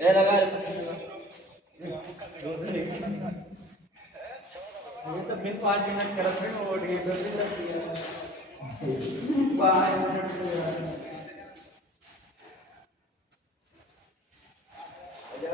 ये लगा ये तो बिन 5 मिनट करत है वो ये जल्दी लगती है 5 मिनट ये